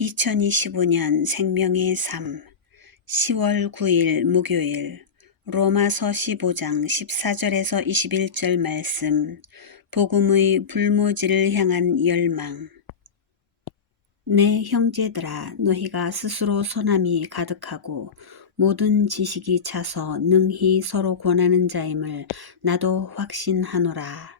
2025년 생명의 삶 10월 9일 목요일 로마서 15장 14절에서 21절 말씀 복음의 불모지를 향한 열망 내 형제들아 너희가 스스로 선함이 가득하고 모든 지식이 차서 능히 서로 권하는 자임을 나도 확신하노라.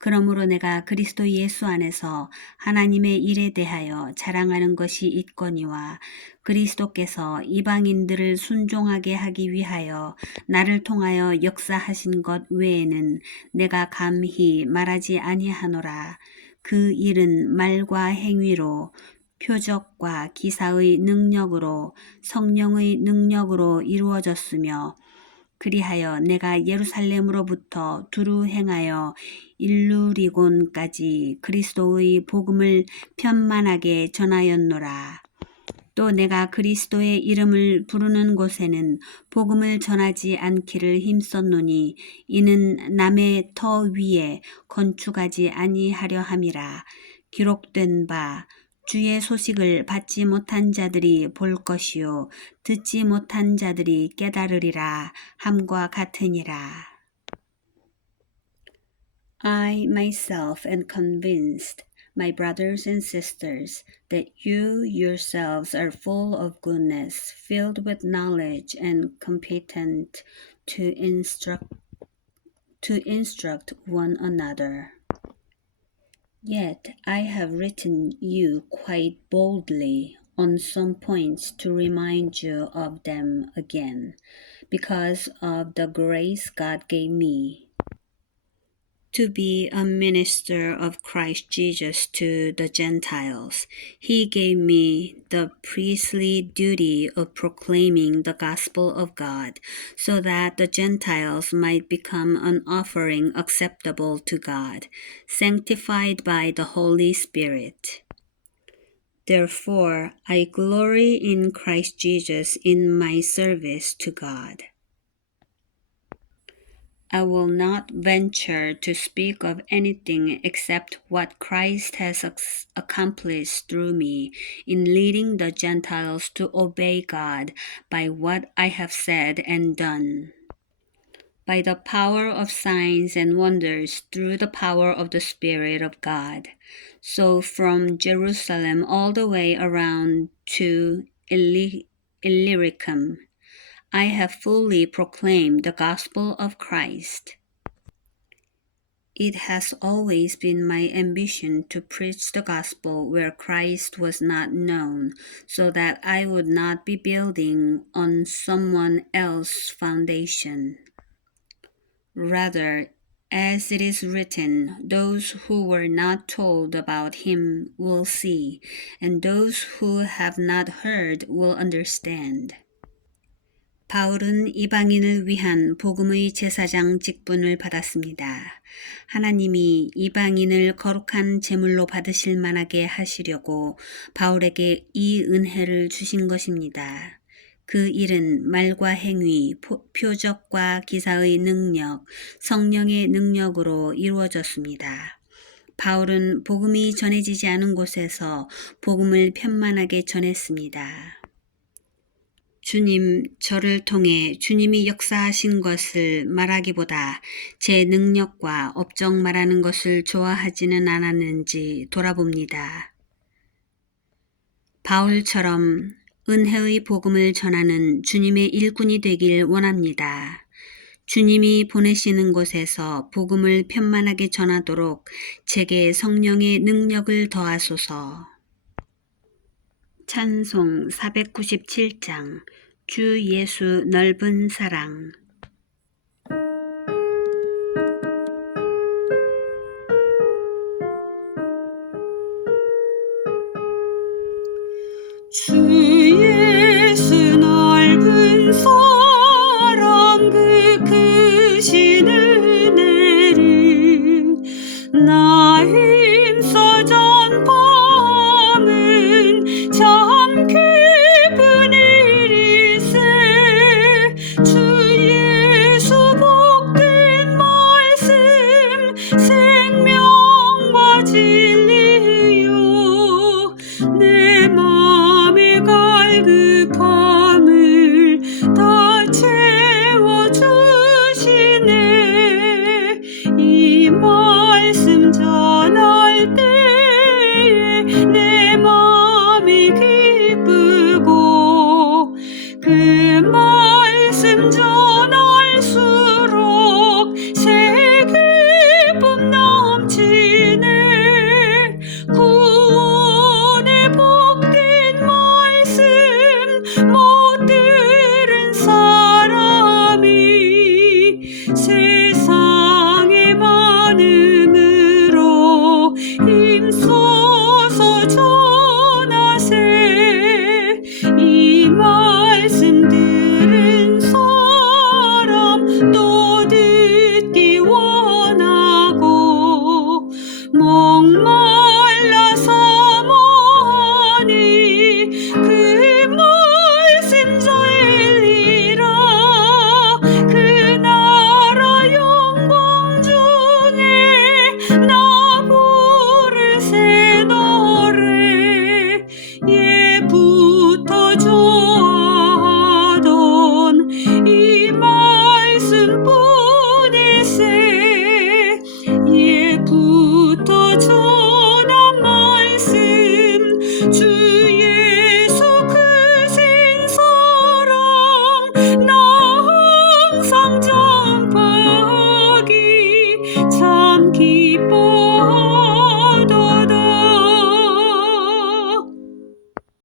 그러므로 내가 그리스도 예수 안에서 하나님의 일에 대하여 자랑하는 것이 있거니와 그리스도께서 이방인들을 순종하게 하기 위하여 나를 통하여 역사하신 것 외에는 내가 감히 말하지 아니하노라. 그 일은 말과 행위로 표적과 기사의 능력으로 성령의 능력으로 이루어졌으며 그리하여 내가 예루살렘으로부터 두루 행하여 일루리곤까지 그리스도의 복음을 편만하게 전하였노라. 또 내가 그리스도의 이름을 부르는 곳에는 복음을 전하지 않기를 힘썼노니 이는 남의 터 위에 건축하지 아니하려 함이라. 기록된 바 주의 소식을 받지 못한 자들이 볼 것이요 듣지 못한 자들이 깨달으리라 함과 같으니라. I myself am convinced, my brothers and sisters, that you yourselves are full of goodness, filled with knowledge, and competent to instruct to instruct one another. Yet I have written you quite boldly on some points to remind you of them again, because of the grace God gave me to be a minister of Christ Jesus to the Gentiles. He gave me the priestly duty of proclaiming the gospel of God, so that the Gentiles might become an offering acceptable to God, sanctified by the Holy Spirit. Therefore, I glory in Christ Jesus in my service to God. I will not venture to speak of anything except what Christ has ac- accomplished through me in leading the Gentiles to obey God by what I have said and done. By the power of signs and wonders through the power of the Spirit of God. So from Jerusalem all the way around to Illy- Illyricum I have fully proclaimed the gospel of Christ. It has always been my ambition to preach the gospel where Christ was not known, so that I would not be building on someone else's foundation. Rather, as it is written, those who were not told about him will see, and those who have not heard will understand. 바울은 이방인을 위한 복음의 제사장 직분을 받았습니다. 하나님이 이방인을 거룩한 제물로 받으실 만하게 하시려고 바울에게 이 은혜를 주신 것입니다. 그 일은 말과 행위, 표적과 기사의 능력, 성령의 능력으로 이루어졌습니다. 바울은 복음이 전해지지 않은 곳에서 복음을 편만하게 전했습니다. 주님, 저를 통해 주님이 역사하신 것을 말하기보다 제 능력과 업적 말하는 것을 좋아하지는 않았는지 돌아봅니다. 바울처럼 은혜의 복음을 전하는 주님의 일꾼이 되길 원합니다. 주님이 보내시는 곳에서 복음을 편만하게 전하도록 제게 성령의 능력을 더하소서. 찬송 497장 주 예수 넓은 사랑. 주